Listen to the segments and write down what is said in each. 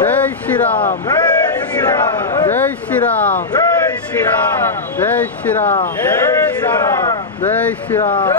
జై శ్రీరామ్ జై శ్రీరామ్ జై శ్రీరామ్ జై శ్రీరామ్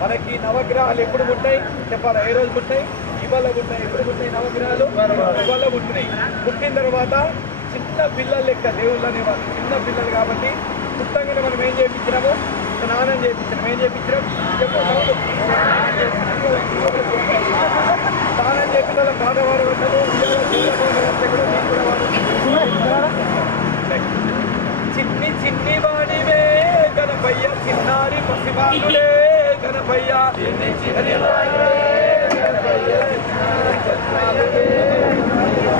మనకి నవగ్రహాలు ఎప్పుడు పుట్టాయి చెప్పాలి, ఏ రోజు పుట్టాయి? ఇవాళ పుట్టాయి. ఎప్పుడు పుట్టాయి నవగ్రహాలు? ఇవాళ పుట్టినాయి. పుట్టిన తర్వాత చిన్న పిల్లలు లెక్క దేవుళ్ళు అనేవాళ్ళు, చిన్న పిల్లలు కాబట్టి పుట్టంగానే మనం ఏం చేయించినాము? స్నానం చేయించినాం. ఏం చేయించినాం? స్నానం చేసిన వాళ్ళ పాదవారు ఉంటారు. చిన్ని చిన్ని వాడివే గణపయ్య, చిన్నారి పసివాడులే గణపయ్య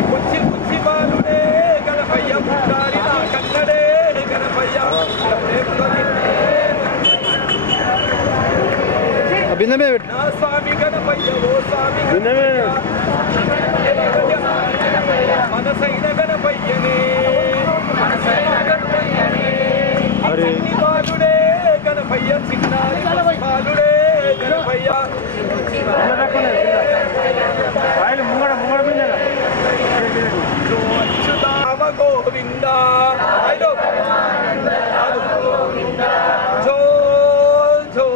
కుచ్చి కుచ్చి బాలుడే గణపయ్య పుట్టారిన కన్నడే గణపయ్య భిన్నమే నా స్వామి గణపయ్య ఓ స్వామి మనసైన గణపయ్యనే బాలుడే గణపయ్య చిన్నారి బాలుడే గణపయ్య అచ్యుతామ గోవింద జో జో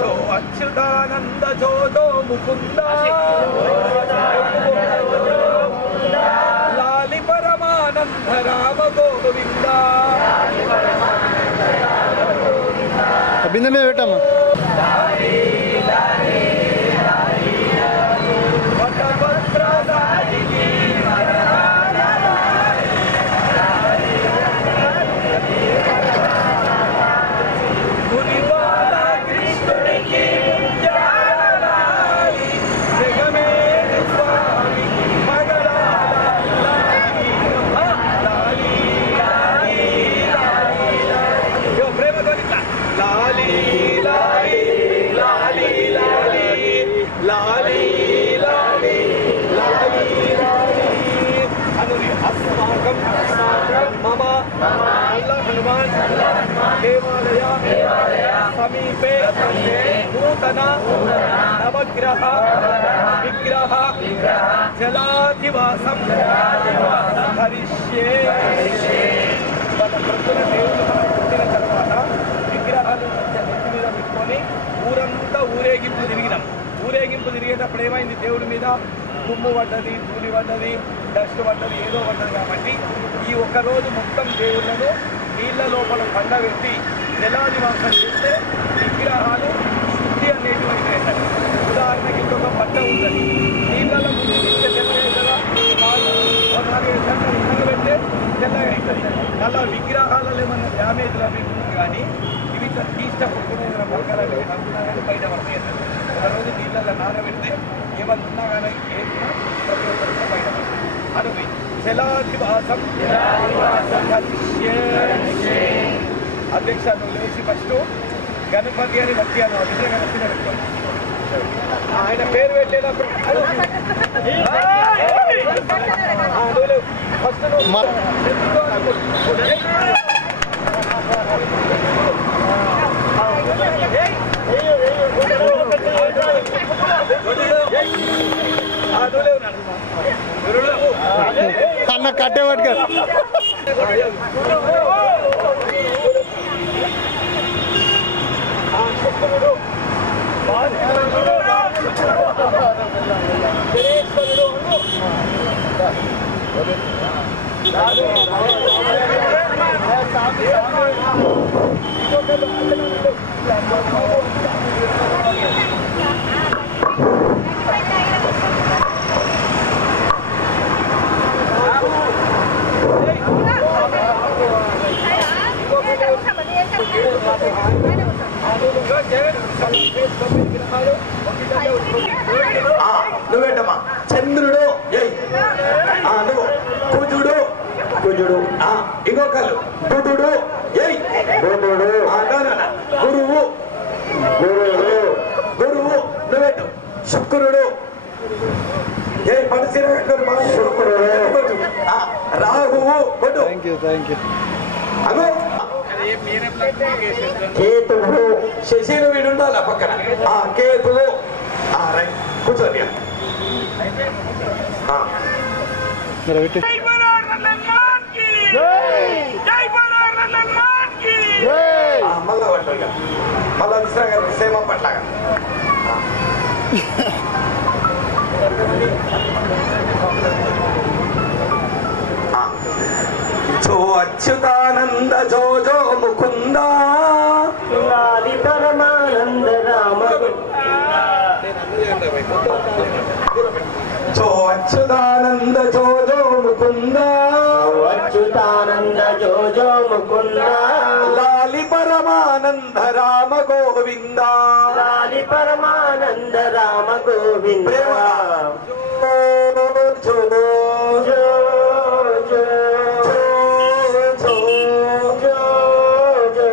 జో అచ్యుతానంద జో జో ముకుంద లాలి పరమానంద రామ గోవింద భిన్నమే పెట్టమ్మా समीपे नूतन नवग्रह विग्रह जलाधिवासं हरिष्ये విగ్రహాలు నెత్తి మీద పెట్టుకొని ఊరంతా ఊరేగింపు తిరిగేటప్పుడు ఏమైంది దేవుడి మీద దుమ్ము పడ్డది ధూళి పడ్డది డస్ట్ పడ్డది ఏదో పడ్డది కాబట్టి ఈ ఒక్కరోజు మొత్తం దేవుళ్ళను నీళ్ళ లోపల పండబెట్టి జలాదివాసం చేస్తే విగ్రహాలు శుద్ధి అనేటువంటి ఉదాహరణకి ఇంకొక బట్ట ఉంటుంది నీళ్ళలో ముందు తీస్తే తెల్లగా కదా పెడితే తెల్లగా అవుతుంది అలా విగ్రహాలలో ఏమన్నా డ్యామేజ్లు అవి కానీ ఇవి ఇట్లా తీసినప్పుడు ఏదైనా బరకరాలు అనుకున్నా కానీ బయట పడతాయి ఒకరోజు నీళ్ళల్లో నానబెడితే ఏమన్నా కానీ ఏదైనా ప్రతి ఒక్కరితో బయట పడుతుంది అనుభవి జలాధివాసం అధ్యక్ష నువ్వు లేచి ఫస్ట్ గణపతి అని వచ్చాను విజయ గణపతి పెట్టుకోండి ఆయన పేరు పెట్టేటప్పుడు ఫస్ట్ అన్న కట్టే పట్టుక నువ్వేటమ్మా చంద్రుడు నువ్వు కుజుడు కుజుడు ఇంకొకళ్ళు బుధుడు బుధుడు గురువు గురువు గురువు నువ్వేటు శుక్రుడు శుక్రుడు రాహువు కొట్టు అగో కేతువు శశిను వీడు ఉండాలి పక్కన కేతువు రైట్ కూర్చోండి మళ్ళా పట్ల మళ్ళా విశ్రాగా సేమ పట్లాగా जो अच्युतानंद जो जो मुकुंद लाली परमानंद राम जो अच्युतानंद जो जो मुकुंद अच्युतानंद जो जो मुकुंद लाली परमा పరమానంద రామ గోవింద లాలి పరమానంద రామ గోవింద జో జో జో జో జో జో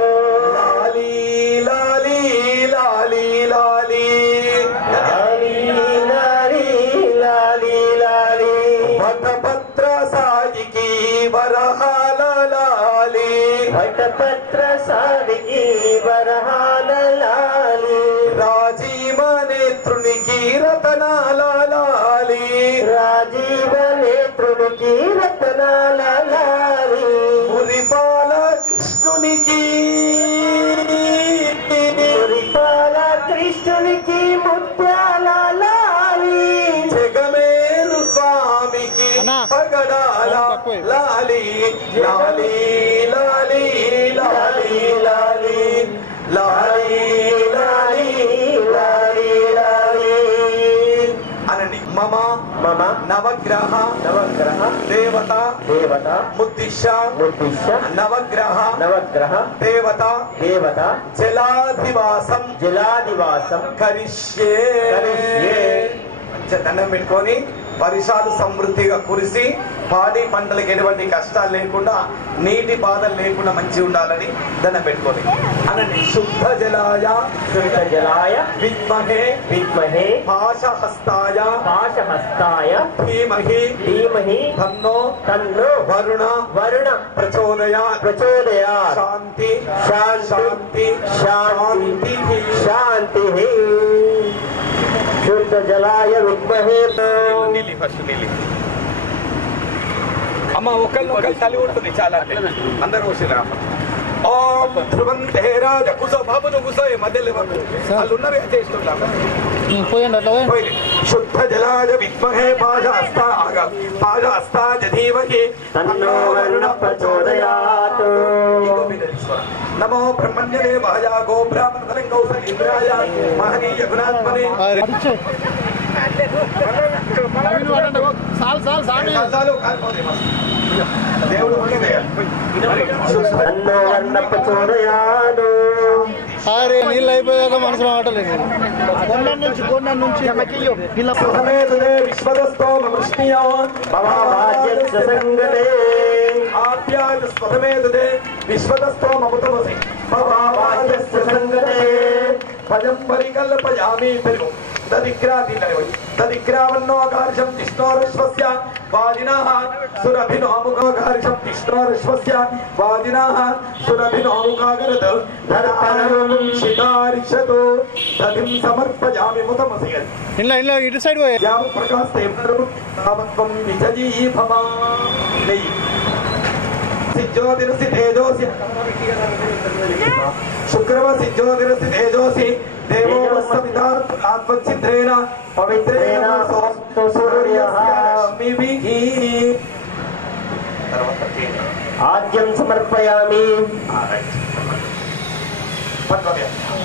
లాలి లాలి లాలి లాలి లాలి లాలి లాలి లాలి వటపత్ర సాయికి వరహాల లాలి వటపత్ర సాయికి వరహాల లాలి రాజీవ నేత్రునికి రతనాల లాలి రాజీవ నేత్రునికి రతనాల లాలి మురిపాల కృష్ణునికి మురిపాల కృష్ణునికి ముత్యాల లాలి జగమేలు స్వామికి పగడాల లాలి లాలి లాలి లాలి లాలి లాలి లాలి లాలి లాలి అనండి మమ మమ నవగ్రహ నవగ్రహ దేవత దేవత ముద్దిశ ముద్దిశ నవగ్రహ నవగ్రహ దేవత దేవత జలాధివాసం జలాదివాసం కరిష్యే కరిష్యే. దండం పెట్టుకొని వర్షాలు సమృద్ధిగా కురిసి పాడి పంటలకు ఎటువంటి కష్టాలు లేకుండా నీటి బాధలు లేకుండా మంచిగా ఉండాలని దండం పెట్టుకొని అనండి శుద్ధ జలాయ శుద్ధ జలాయ విద్మహే విద్మహే పాశహస్తాయ పాశహస్తాయ ధీమహి ధీమహి తన్నో తన్నో వరుణ వరుణ ప్రచోదయాత్ ప్రచోదయాత్ శాంతి శాంతి శాంతి శాంతి శాంతి శుద్ధ జలాయ విద్మహే నీలి ఫస్ట్ నీలి అమ్మ ఒకళ్ళు తల్లి ఉంటుంది చాలా అందరూ వచ్చిరా ఓం ధ్రువం తేరాజ కుసో బాబు నువ్వు కుసో మధ్యలో వాళ్ళు ఉన్నారు చేస్తుంటారు పోయింది శుద్ధ జలాజ విద్మహే పాశహస్తాయ ధీమహి తన్నో వరుణ ప్రచోదయాత్ నమో బ్రహ్మణ్యదేవాయ గోబ్రాహ్మణ ఫలం కౌసలేంద్రాయ మహనీయ గుణాత్మనే చాలు దేవుడు తన్నో వరుణ ప్రచోదయాత్ అరే నీళ్ళు అయిపోయాక మనసులో ఆటలేదు కొండ నుంచి సమేతుదే విశ్వదస్తోమ వృష్ణియో భవాజ్యస్య సంగతే ఆప్యాయ స్వతమేతుదే విశ్వదస్తోమ ముతమసి భవాజ్యస్య సంగతే భజం పరికల్పయామి తెలుగు తదిగ్రావన్నోకార్షం విష్ణోరశ్వస్య వాజినః సురభినోముఖార్షం విష్ణోరశ్వస్య వాజినః సురభినోముఖాగరద ధర్పణం శితారిషతు దధిం సమర్పయామి ముతమసి ఇలా ఇటు సైడ్ పోయే యావ ప్రకాశతే తావత్వం విజయీ భవ నెయ్యి సిజ్జోతిరసి తేజోసి శుక్రవ సిజ్జోతిరసి తేజోసి దేవో ఆత్మచిద్రేణ పవిత్రేణ సూర్యస్మిభిః ఆద్యం సమర్పయామి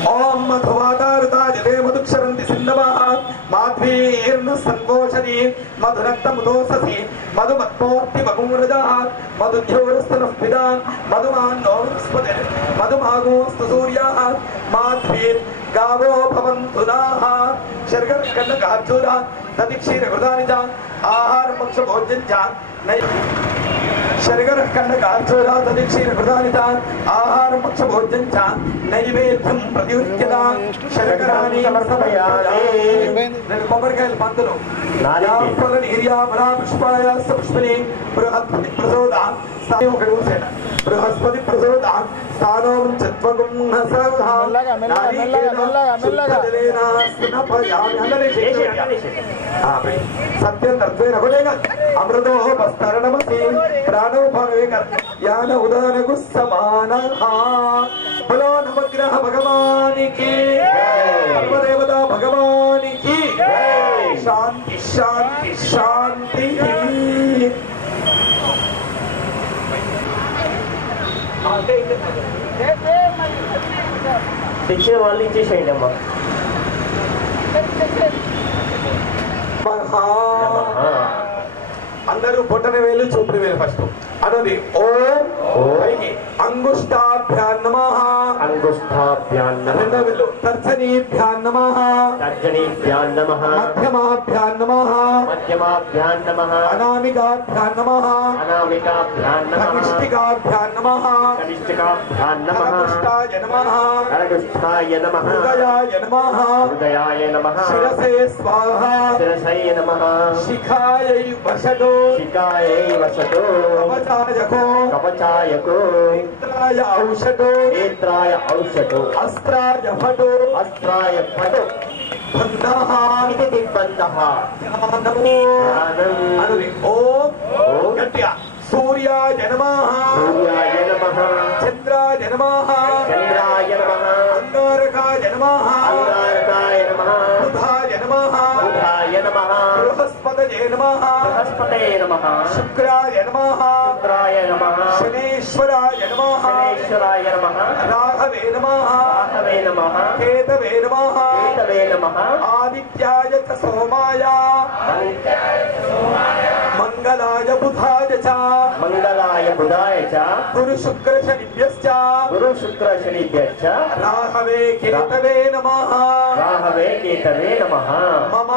ఓం మధువాదారుతాజలే మధుక్షరంతి సింధవః మాధ్వీర్న సంఘోషని మధురక్తముదోససి మధుమత్మోర్తి బహుమృజః మధుధ్యోరస్తనః పిదా మధుమాన్నోస్పదే మధుమాగోస్తు సూర్యః మాధ్వీర్ గావో భవంతు నాః శర్కరకండకార్జున తదిక్షీరకృతాని చ ఆహార పక్ష భోజ్యం చ శర్కరకండకార్జున తదిక్షీరకృతాని చ ఆహార పక్ష భోజ్యం చ నైవేద్యం ప్రతివృత్యత శర్కరాని సమర్పయామి రెండు కొబ్బరికాయలు పంతులు పుష్పాయాస్త పుష్పని బృహస్పతి ప్రసోద ఒకటి కూర్చోండి బృహస్పతి ప్రసోద స్థానం చత్వగుం సత్యం తత్వేన అమృతో బస్తరణమసి ప్రాణో భవేక యాన ఉదానకు సమాన బలో నవగ్రహ భగవానికి సర్వదేవత భగవానికి శాంతి శాంతి శాంతి తెచ్చిన వాళ్ళు ఇచ్చేసేయండి అమ్మా. అందరూ బొట్టన వేలు చూపుడు వేలు ఫస్ట్ అన్నది ఓం అంగుష్టార అంగుష్టాభ్యాం నమః అంగుష్టాభ్యాం నమః తర్జనీభ్యాం నమః తర్జనీభ్యాం నమః మధ్యమాభ్యాం నమః మధ్యమాభ్యాం నమః అనామికాభ్యాం నమః అనామికాభ్యాం నమః కనిష్ఠికాభ్యాం నమః కనిష్ఠికాభ్యాం నమః కరకుష్టాయ నమః కరకుష్ఠాయ నమః హృదయాయ నమః హృదయాయ నమః శిరసే స్వాహా శిరసై నమః శిఖాయై వసతో శిఖాయై వసతో కవచాయకో కవచాయకో నేత్రాయ ఔషధో నేత్రాయ ఔషధో అస్త్రాయ ఫటో అస్త్రాయ పటో బంధః ఇది దిగ్బంధః జ్ఞానమో అనువి ఓం గట్టిగా సూర్యాయ నమః సూర్యాయ నమః చంద్రాయ నమః చంద్రాయ నమః అంగారకాయ నమః అంగారకాయ నమః బుధాయ నమః బుధాయ నమః బృహస్పతయే నమః బృహస్పతయే నమః శుక్రాయ నమః శుక్రాయ నమః శనీశ్వరాయ నమః శనేశ్వరాయ నమః రాఘవే నమః రాఘవే నమః కేతవే నమః కేతవే నమః ఆదిత్యాయ చ సోమాయ మంగళాయ బుధాయ చ మంగళాయ బుధాయ చ గురు శుక్ర శనిభ్యశ్చ గురు శుక్ర శనిభ్యశ్చ రాఘవే కేతవే నమః రాఘవే కేతవే నమః మమ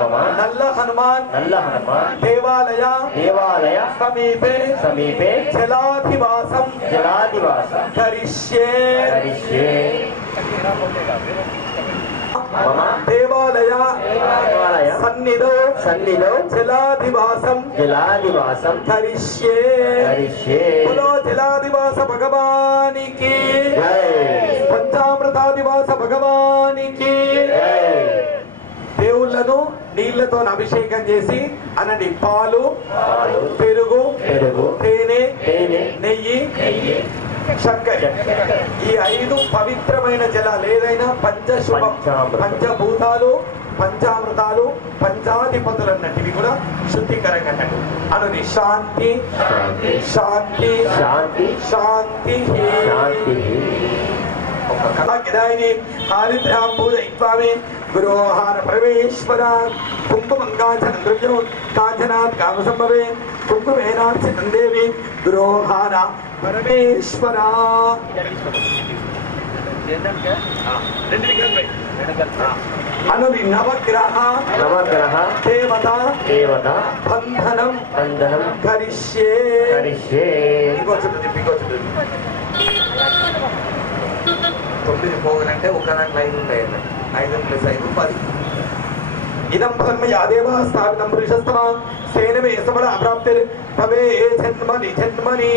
మమ నల్ల హనుమాన్ నల్ల హనుమాన్ దేవాలయ దేవాలయ సమీపే సమీపే జలాధివాసం జలాదివాసం కరిష్యే కరిష్యే మమ దేవాలయ దేవాలయ సన్నిధో సన్నిధో జలాధివాసం జలాదివాసం కరిష్యే కరిష్యే బులో జలాదివాస భగవానికి జై పంచామృతాదివాస భగవానికి జై దేవుళ్లను నీళ్లతో అభిషేకం చేసి అనండి పాలు పాలు పెరుగు పెరుగు తేనె తేనె నెయ్యి నెయ్యి చక్కెర ఈ 5 పవిత్రమైన జలాలు ఏదైన పంచశుభం పంచామృతం. పంచభూతాలు పంచామృతాలు పంచాధిపతులు అన్నట్టు కూడా శుద్ధికరంగా అన్నట్టు అనుది శాంతి శాంతి శాంతి శాంతి శాంతి ఒక కళాకిదాయిని హారిద్రాం పూజయిత్వామి గురోహార ప్రవేశ్వర కుంకుమంగాచన ద్రవ్యం కాంచనాత్ కామసంభవే కుంకుమేనార్చితం దేవి గురోహార పరమేశ్వర అనువి నవగ్రహ నవగ్రహ దేవత దేవత బంధనం బంధనం కరిష్యే కరిష్యే ఇంకో చుట్టూ ఇంకో చుట్టూ 9 పోగలంటే ఒక దాంట్లో 5 ఉంటాయి 5 + 5 10 ఇదం బ్రహ్మ యాదేవ స్థాపితం పురుషస్తమ సేనమే సమల అప్రాప్తిర్ భవే జన్మని జన్మని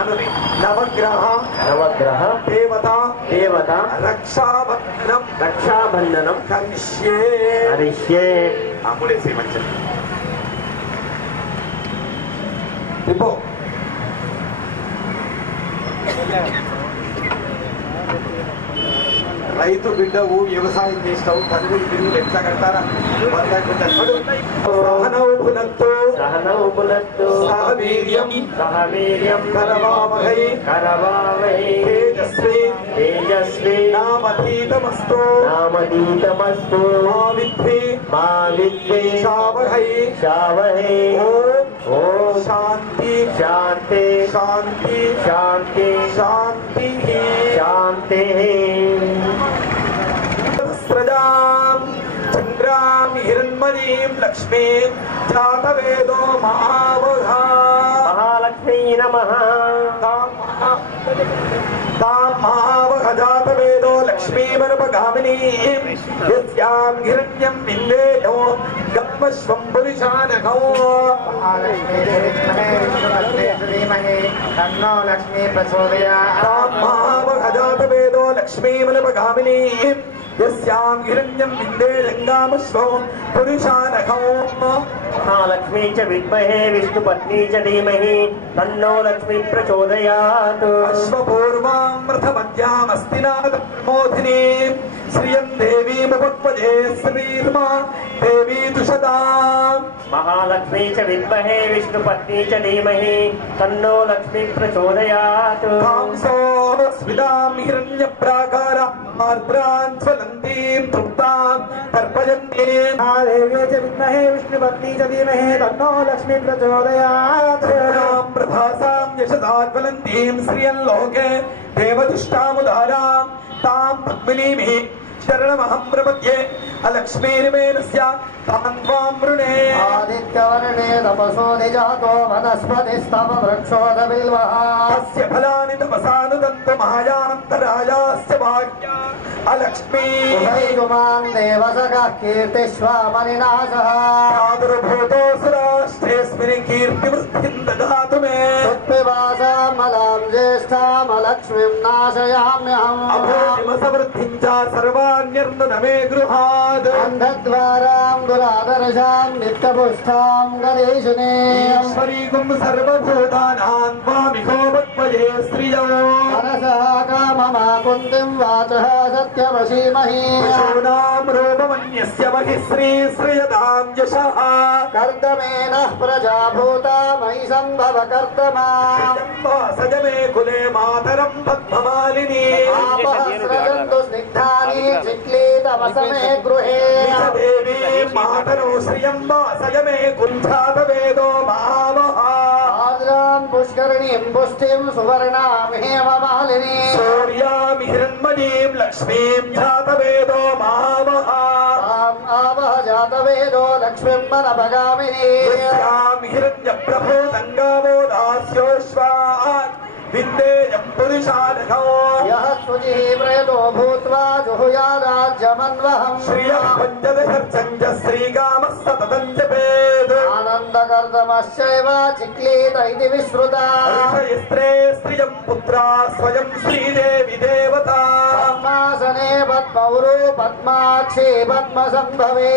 అనుని నవగ్రహ నవగ్రహ దేవత దేవత రక్షాబంధనం రక్షాబంధనం కరిష్యే కరిష్యే అమ్ముడేసి మంచిది ఇపో రైతు బిడ్డవు వ్యవసాయం చేస్తావు తల్లి బిల్లులు ఎట్లా కడతారా సహనౌ పునత్తు సహవీర్యం సహవీర్యం కరవామహై కరవావహై తేజస్వి తేజస్వి నామధీతమస్తు నామదీతమస్తు మా విద్వి మా విద్వేషావహై శావహై ఓం ఓం శాంతి శాంతి శాంతి శాంతి శాంతి శాంతి సహస్రజాం చంద్రాం హిరణ్మయీం లక్ష్మీం జాతవేదో మహావహా మహాలక్ష్మీ నమః తాం మహావహ జాతవేదో లక్ష్మీమనుపగామినీం యస్యాం హిరణ్యం విందేయో గమ్మశ్వం పురుషానఘో తాం మహావహ జాతవేదో లక్ష్మీమనుపగామినీం యస్యాం హిరణ్యం విందేయంగామశ్వం పురుషానఘో महालक्ष्मी च विद्महे विष्णुपत्नी च धीमहि तन्नो लक्ष्मी प्रचोदयात् अश्वपूर्वामृतमद्यामस्तिनाथमोधिनी श्रियं देवीमुपक्वजे श्रीर्मा देवी दुषदा महालक्ष्मी च विद्महे विष्णुपत्नी च धीमहि तन्नो लक्ष्मी प्रचोदयात् कांसो स्मितां हिरण्यप्राकारां आर्द्रां ज्वलन्तीं तृप्तां भजन्ते महादेव्यै च विद्महे विष्णुपत्नी च धीमहि तन्नो लक्ष्मी प्रचोदयात् प्रभासां यशसा ज्वलन्तीं श्रियं लोके देवदुष्टामुदारां तां पद्मिनीं शरणमहं प्रपद्ये अलक्ष्मीर्मेनस्य तां त्वां वृणे आदित्यवर्णे तपसो निजातो वनस्पतिस्तव वृक्षोदबिल्वः तस्य फलानि तपसानुदन्त मायान्तरायास्य भाग्या अलक्ष्मी उभयगुमान् देवसखः कीर्तिष्वामनिनाशः प्रादुर्भूतोऽसुराष्टेऽस्मिन् कीर्तिवृद्धिं ददातु मे उत्पिबासामलां ज्येष्ठामलक्ष्मीं नाशयाम्यहम् अभूतिमसवृद्धिं च सर्वाण्यर्नुन मे गृहात् अन्धद्वारां दुरादर्शां नित्यपुष्टां गणेशने ईश्वरीगुं सर्वभूतानां त्वामिहो वक्मये श्रियौ मनसः काममा कुन्तीं वाचः सत्यवशीमहि पशूनां रूपमन्यस्य महिः श्रीयतां यशः कर्दमेनः प्रजाभूता मयि सम्भव कर्दमा सज मे कुले मातरं पद्ममालिनी आपः सृजन्तु स्निग्धानि चिक्लीतवसमे गृहे देवी मातरो श्रियं सज मे कुञ्जातवेदो महावः आद्रां पुष्करणीं पुष्टिं सुवर्णां हेममालिनी शौर्यां हिरण्मयीं लक्ष्मीं जातवेदो महावः ताम् आवह जातवेदो लक्ष्मीं मनभगामिनी यस्यां हिरण्यप्रभो गङ्गावो दास्योश्वात् विन्देयं पुरुषानघो यः सुजिः प्रयतो भूत्वा जुहुयादाज्यमन्वहम् श्रियः पञ्चदशर्चं च श्रीकामः सततं जपेत् आनन्दकर्दमश्चैव चिक्लीत इति विश्रुता ऋषयस्त्रे स्त्रियं पुत्रा स्वयं श्रीदेवी देवता पद्मासने पद्मौरो पद्माक्षी पद्मसम्भवे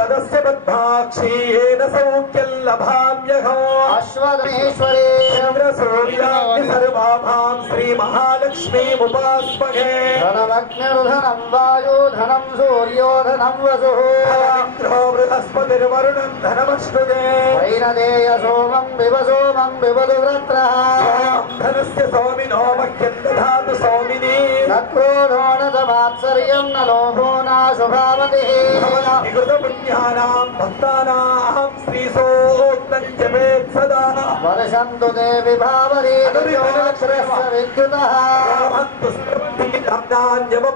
ददस्य बद्धाक्षी येन सौख्यं लभाम्यहो अश्वदनेश्वरे चन्द्रसूर्याग्नि सर्वाभां श्रीमहालक्ष्मीमुपास्महे धनमग्निर्धनं वायो धनं सूर्यो धनं वसुः इंद्रो बृहस्पतिर्वरुणं धनमश्नुते वैनदेय सोमं विवदु व्रत्रः धनस्य सोमिनो मह्यं दधातु सोमिनी न क्रोधो न तमात्सर्यं न लोभो नाशुभावतिः विकृतपुण्यानां भक्तानां श्रीसूक्तं जपेत् सदा वर्षन्तु ते विभावरी दिव्योऽक्षरस्य विद्युतः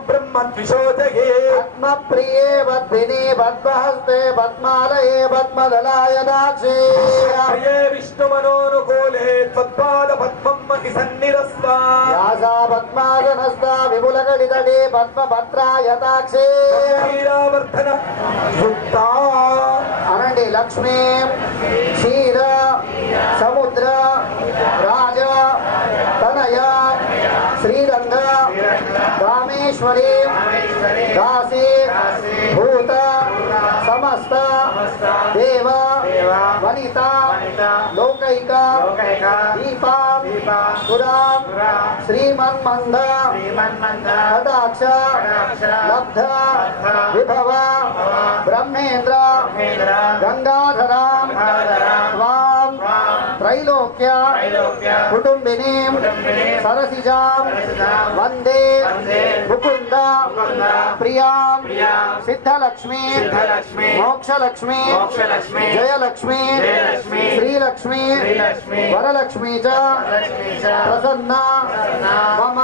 ब्रह्मद्विशोचये आत्मप्रिये पद्मिनी पद्महस्ते पद्मालये पद्मदलाय दाक्षे प्रिये विष्णुमनोनुकूले त्वत्पादपद्मं महि सन्निरस्ता यासा पद्मासनस्था विपुलकटितटे पद्मपत्राय दाक्षे क्षीरावर्धन युक्ता अनंडी लक्ष्मी क्षीर समुद्र राज तनय श्रीरंग रामेश्वरी दासी भूत समस्त देव वनिता लोकैक दीपा सुरा श्रीमन्मन्द कटाक्ष लब्ध विभव ब्रह्मेन्द्र गंगाधरा स्वाम त्रैलोक्य कुटुंबिनीं सरसिजां वंदे मुकुंद प्रियां सिद्धलक्ष्मी मोक्षलक्ष्मी जयलक्ष्मी श्रीलक्ष्मी वरलक्ष्मी च प्रसन्ना मम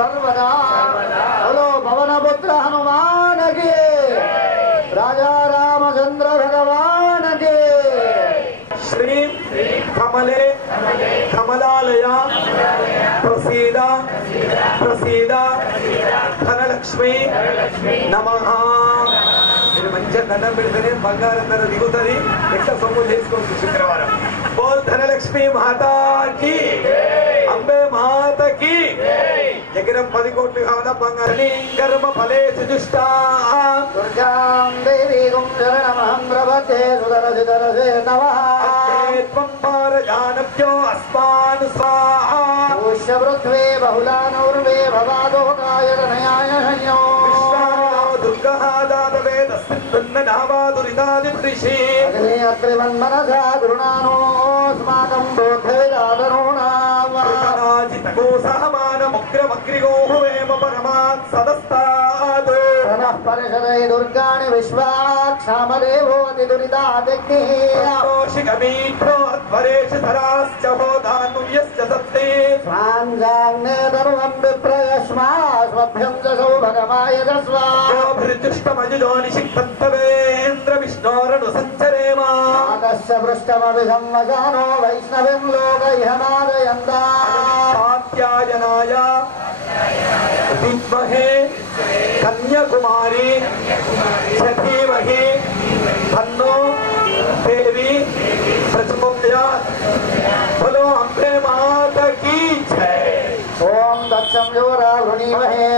सर्वदा बोलो भवनपुत्र हनुमान के राजा रामचंद्र भगवान के श्री कमले कमलालया प्रसीदा प्रसीदा धनलक्ष्मी नमः మీరు మంచిగా దండం పెడితేనే బంగారం ధర దిగుతుంది ఎట్లా సొమ్ము చేసుకోవచ్చు శుక్రవారం బోల్ ధనలక్ష్మి మాతాకి అంబే మాతకి ఎకరం 10 కోట్లు కావాలా బంగారని గర్భ ఫలే దుష్టా दुर्गां देवीं शरणमहं प्रपद्ये सुदरसिदरसे नमः त्वं पारजानभ्यो अस्मान् स्वाहा पुष्यवृत्वे बहुलानौर्वे भवादोकाय तनयाय शय्यो दुर्गः दातवेदस्मिन्नावादुरितादिभृशि अग्नि अग्रिमन्मनसा गृणानोऽस्माकं बोधवेदादरूणाम् सहमानमुग्रमग्रिगोः वेम परमात् सदस्तात् नः పరిషదై దుర్గాణి విశ్వాక్షామదేవోతి దురితాదిగ్నిషికమీఠోద్వరేషు సరాశ్చ హోదానువ్యశ్చ సత్తే స్వాంజాగ్నే ధర్వం విప్రయస్మాస్మభ్యం చ సౌభగమాయజస్వా గోభిర్దుష్టమయుజో నిషిక్తంతవేంద్ర విష్ణోరను సంచరేమ ఆదస్య పృష్టమభి సంవసానో వైష్ణవిం లోకైహమాదయంతా కాత్యాయనాయ విద్మహే కన్యాకుమారి ధీమహి తన్నో దేవి ప్రచోదయాత్ బలో అంబే మాత కీ జై ఓం దక్షం యోరావృణీమహే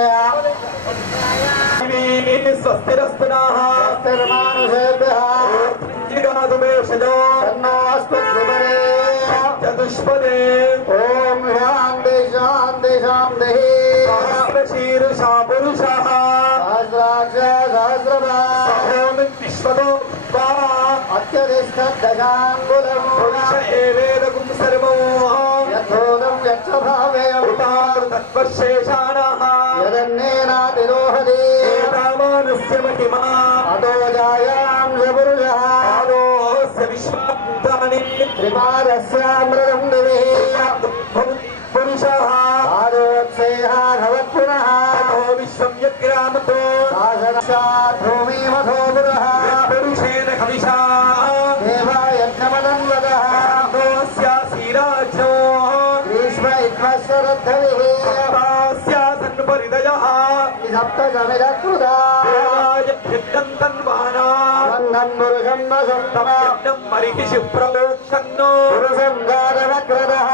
స్వస్తిరస్తు నః స్వస్తిర్మానుషేభ్యః జిగాదు మేషజో తన్నో అస్మద్గుమరే చతుష్పదే ఓం శాంతి శాంతి శాంతి సహస్రశీర్ష పురుషః సహస్రాక్ష సహస్రపాద్ విశ్వతో అత్యధిష్ఠదశాంగులం పురుష ఏవేదకుం సర్వం యథోదం యక్షభావేయుతార్ తత్వశేషానః యదన్నేనాతిరోహతి రామానుస్య మహిమా అదో జాయాం సపురుషః అదోస్య విశ్వాత్తాని త్రిపాదస్యామృతం దివే పురుషః ఆదోత్సేహ భవత్పునః అదో విశ్వం యగ్రామతో సాధనశాత్ భూమిమథో పురః పురుషేణ కవిషా దేవాయజ్ఞమదం వదః దోస్యాసీరాజ్ఞో గ్రీష్మ ఇత్వశ్వరద్ధవిః సప్తాస్యాసన్పరిదయః సప్తజమిదకృతా దేవాయ భిద్దంతన్వానా బంధం పురుషం వసంతమం మరిషి ప్రమోక్షన్నో పురుషం గారవక్రదః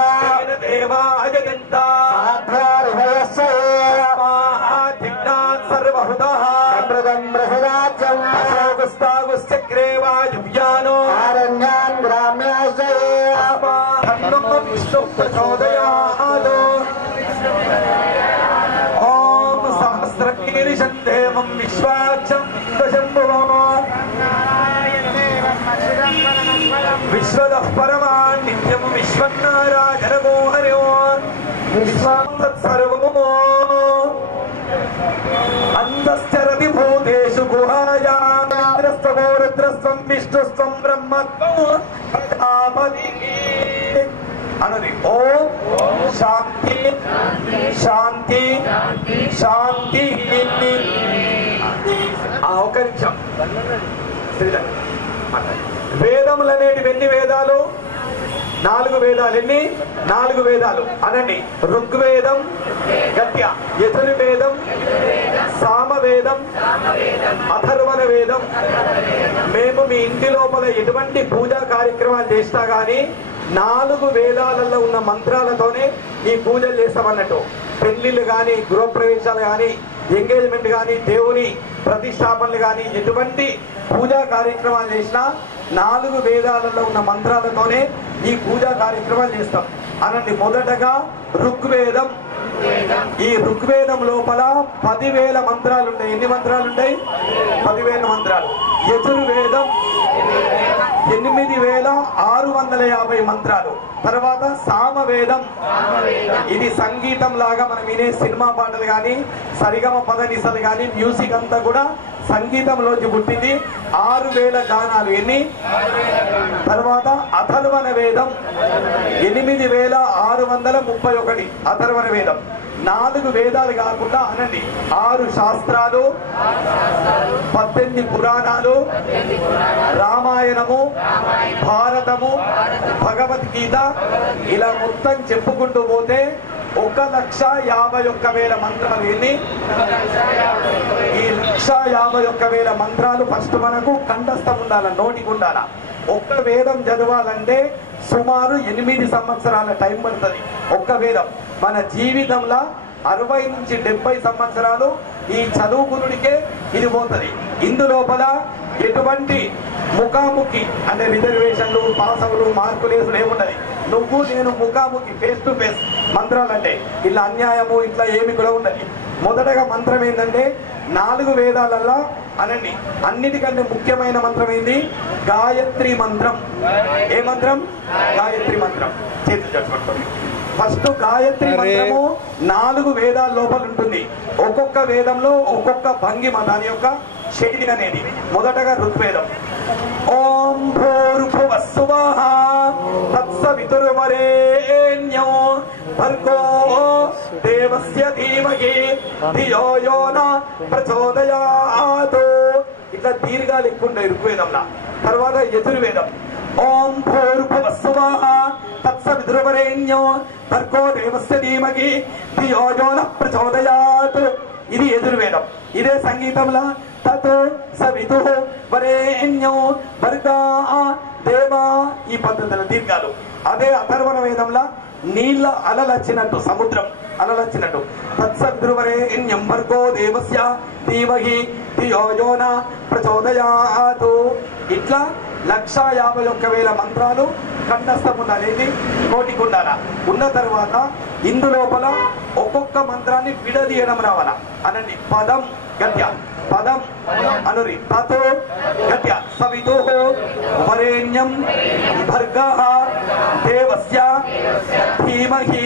దేవాయజంతా సాధ్యార్భయస్య మాహాధిగ్నాన్ సర్వహృదః అమృతం బృహదాజ్యం అశోకస్తాగుశ్చక్రే వాయువ్యానో ఆరణ్యాన్ గ్రామ్యాశ్చ తన్నో విష్ణు ప్రచోదయాత్ ఓం సహస్రకీర్షం దేవం విశ్వాక్షం దశంభువం విశ్వదః పరమాన్ నిత్యం విశ్వన్నారాయణమో హరిో విశ్వం తత్సర్వమో అంతశ్చరతి భూతేషు గుహాయాం ఇంద్రస్త్వో రుద్రస్త్వం విష్ణుస్త్వం బ్రహ్మత్వం ప్రజాపతి అనది ఓం శాంతి శాంతి శాంతి ఒక నిమిషం వేదములు అనేటివి ఎన్ని వేదాలు 4 వేదాలు ఎన్ని 4 వేదాలు అనండి ఋగ్వేదం గత్య యజుర్వేదం సామవేదం అథర్వణ వేదం మేము మీ ఇంటి లోపల ఎటువంటి పూజా కార్యక్రమాలు చేసినా గానీ 4 వేదాలలో ఉన్న మంత్రాలతోనే ఈ పూజలు చేస్తామన్నట్టు పెళ్లిళ్ళు కానీ గృహప్రవేశాలు కానీ ఎంగేజ్మెంట్ కానీ దేవుని ప్రతిష్టాపనలు కానీ ఎటువంటి పూజా కార్యక్రమాలు చేసినా 4 వేదాలలో ఉన్న మంత్రాలతోనే ఈ పూజా కార్యక్రమాలు చేస్తాం అనండి మొదటగా ఋగ్వేదం ఈ ఋగ్వేదం లోపల 10,000 మంత్రాలు ఉంటాయి ఎన్ని మంత్రాలు ఉంటాయి 10,000 మంత్రాలు యజుర్వేదం 8,650 మంత్రాలు తర్వాత సామవేదం ఇది సంగీతం లాగా మనం వినే సినిమా పాటలు కానీ సరిగమ పదనిసలు కానీ మ్యూజిక్ అంతా కూడా సంగీతంలోంచి పుట్టింది 6,000 గానాలు ఎన్ని తర్వాత అథర్వణ వేదం 8,631 అథర్వణ వేదం 4 వేదాలు కాకుండా అనండి 6 శాస్త్రాలు 18 పురాణాలు రామాయణము భారతము భగవద్గీత ఇలా మొత్తం చెప్పుకుంటూ పోతే 1,51,000 మంత్రాలు ఎన్ని ఈ 1,51,000 మంత్రాలు ఫస్ట్ మనకు కంఠస్థం ఉండాల నోటికి ఉండాల ఒక్క వేదం చదవాలంటే సుమారు 8 సంవత్సరాల టైం పడుతుంది ఒక్క వేదం మన జీవితంలో 60 నుంచి 70 సంవత్సరాలు ఈ చదువుకునుడికే ఇది పోతుంది ఇందులోపల ఎటువంటి ముఖాముఖి అంటే రిజర్వేషన్లు పాసవులు మార్కులేసులు ఏముండదు నువ్వు నేను ముఖాముఖి ఫేస్ టు ఫేస్ మంత్రాలంటే ఇలా అన్యాయము ఇట్లా ఏమి కూడా ఉండదు మొదటగా మంత్రం ఏంటంటే 4 వేదాలలో అనండి అన్నిటికంటే ముఖ్యమైన మంత్రం ఏంది గాయత్రి మంత్రం ఏ మంత్రం గాయత్రి మంత్రం చేతులు చదువుకోండి ఫస్ట్ గాయత్రి మంత్రము 4 వేదాల లోపల ఉంటుంది. ఒక్కొక్క వేదంలో ఒక్కొక్క భంగిమ దాని యొక్క శైలి అనేది. మొదటగా ఋగ్వేదం. ఓం భూర్భువస్సువః తత్సవితుర్వరేణ్యం భర్గో దేవస్య ధీమహి ధియో యో న ప్రచోదయాత్. ఇట్లా దీర్ఘాలు ఎక్కువ ఉన్నాయి ఋగ్వేదంలో. తర్వాత యజుర్వేదం. ఓం భూర్భువస్సువః తత్సవితుర్వరేణ్యం భర్గో దేవస్య ధీమహి ధియో యో న ప్రచోదయాత్. ఇది యజుర్వేదం. ఇదే సంగీతంలో తత్ సవితుః వరేణ్యం భర్గా దేవా. ఈ పద్ధతుల దీర్ఘాలు. అదే అథర్వణ వేదంలో నీళ్ళ అలలచ్చినట్టు, సముద్రం అలలచ్చినట్టు తత్సవితుర్వరేణ్యం భర్గో దేవస్య ధీమహి ధియో యో న ప్రచోదయాత్. ఇట్లా 151,000 మంత్రాలు కంఠస్థం ఉండాలి. నోటికి ఉండాల. ఉన్న తర్వాత ఇందులోపల ఒక్కొక్క మంత్రాన్ని విడదీయడం రావాల. అనండి. పదం గద్య, పదం అనురి. తతో గద్య. సవితుః వరేణ్యం భర్గః దేవస్య ధీమహి.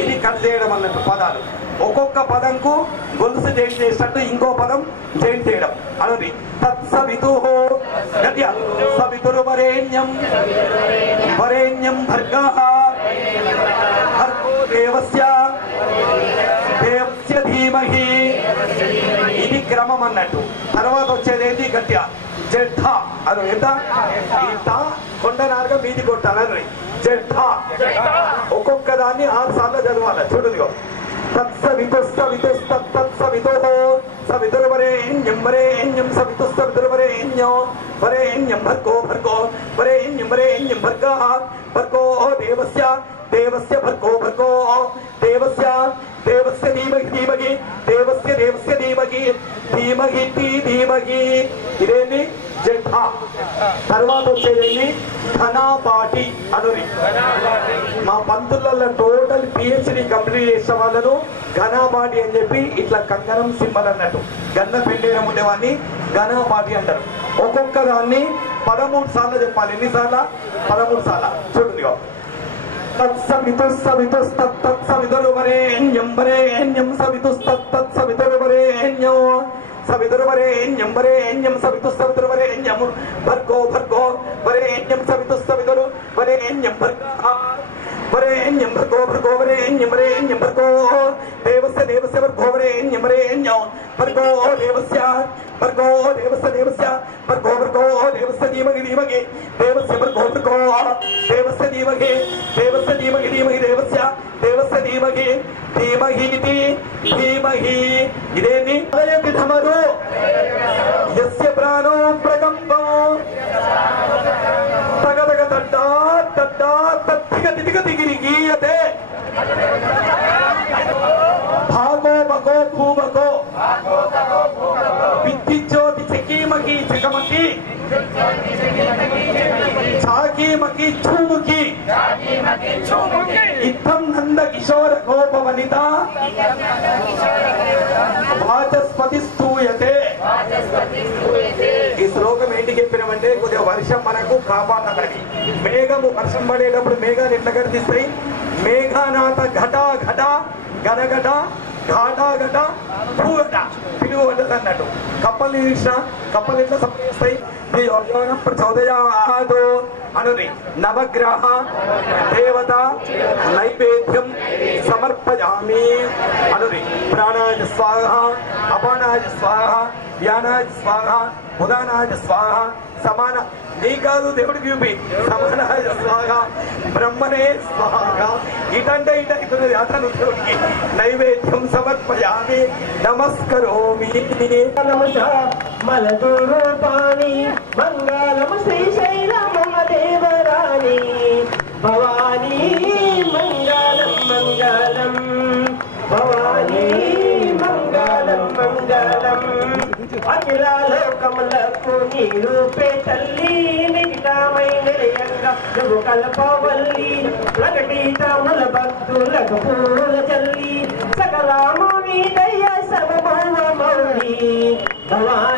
ఇది కలిసేయడం అన్నట్టు పదాలు. ఒక్కొక్క పదంకు గొలుసు జైన్ చేసినట్టు ఇంకో పదం జైన్ చేయడం అనురి. తత్సవితుః గద్య. సవితుర్వరేణ్యం వరేణ్యం భర్గః భర్గో దేవస్య దేవస్య ధీమహి. ఇది క్రమం అన్నట్టు. తర్వాత వచ్చేది ఏంటి? గట్య. జడ్ఢ అను. ఎంత? ఇంత కొండనారుగా మీది కొట్టాలని. జడ్ఢ. ఒక్కొక్క దాన్ని 6 సార్లు చదవాలి. చూడుదిగో. తత్సవితుస్తవితుస్తత్సవితుః సవితుర్వరేణ్యం వరేణ్యం సవితుస్తవితుర్వరేణ్యం వరేణ్యం భర్గో భర్గో వరేణ్యం వరేణ్యం భర్గః భర్గో దేవస్య దేవస్య భర్గో భర్గో దేవస్య దేవస్య ధీమహి ధీమహి దేవస్య దేవస్య ధీమహి ధీమహి ధీమహి. ఇదేంటి? జఠ. తర్వాత వచ్చేది ఘనాపాటి అనురి. మా పంతులలో టోటల్ PhD కంప్లీట్ చేసిన వాళ్ళను ఘనాపాటి అని చెప్పి ఇట్లా కంకణం సింబల్ అన్నట్టు గన్న పెండేరం ఉండేవాడిని ఘనాపాటి అంటారు. ఒక్కొక్క దాన్ని 13 సార్లు చెప్పాలి. ఎన్నిసార్లు? 13 సార్లు. చూడండి. తత్సవితుర్వరేణ్యం వరేణ్యం సవితుస్తత్సవితుర్వరేణ్యం సవితుర్వరేణ్యం వరేణ్యం సవితుస్తవితుర్వరేణ్యం భర్గో భర్గో వరేణ్యం సవితుస్తవితుర్వరేణ్యం భర్గః వరేణ్యం భర్గో భర్గో వరేణ్యం వరేణ్యం భర్గో దేవస్య దేవస్య భర్గో వరేణ్యం వరేణ్యం భర్గో దేవస్య భర్గో దేవస్య దేవస్య భర్గో భర్గో దేవస్య ధీమహి ధీమహి దేవస్య భర్గో భర్గో దేవస్య ధీమహి దేవస్య ధీమహి ధీమహి దేవస్య దేవస్య ధీమహి ధీమహి ధీమహి. ఇదేంటి? ధమరు యస్య ప్రాణో ప్రకంపం తగదగ తట్టా తట్టా తత్తిగ తితిగ తిగిరిగీయతే భాగో భగో భూభగో విద్యుజ్యోతి చకీమకి చకమకి చాకీమకి ఛూముకి ఇత్తం నంద కిశోర గోప వనిత వాచస్పతి స్తూయతే. ఈ శ్లోకం ఏంటి చెప్పినామంటే కొద్దిగా వర్షం మనకు కాపాడనని. మేఘము వర్షం పడేటప్పుడు మేఘాలు ఎట్లా గర్తిస్తాయి? మేఘానాథ ఘట ఘట గడగట ఘాటా ఘట భూగట పిలువ పడ్డది అన్నట్టు. కప్పలు తీసిన కప్పలు ఎట్లా సంపేస్తాయి? ప్రచోదయాత్ అనురి. నవగ్రహ దేవత నైవేద్యం సమర్పయామి అనురి. ప్రాణాయ స్వాహ అపానాయ స్వాహ వ్యానాయ స్వాహ ఉదానాయ స్వాహ సమాన. నీ కాదు దేవుడికి చూపి. సమానాయ స్వాహ బ్రహ్మనే స్వాహ. ఇటంటే ఇట అవుతున్నది అతను దేవుడికి. నైవేద్యం సమర్పయామి నమస్కరోమి. మలదూరూపాణి మంగళం శ్రీశైలం దేవరాణి భవానీ మంగళం మంగళం భవానీ మంగళం మంగళం. అఖిల లోకములకు నీ రూపే తల్లి నిగిటమైన నిలయంగా నువ్వు కల్పవల్లి ప్రకటితముల భక్తులకు పూల చల్లి సకలాముని దయ సమభవ మౌళి భవానీ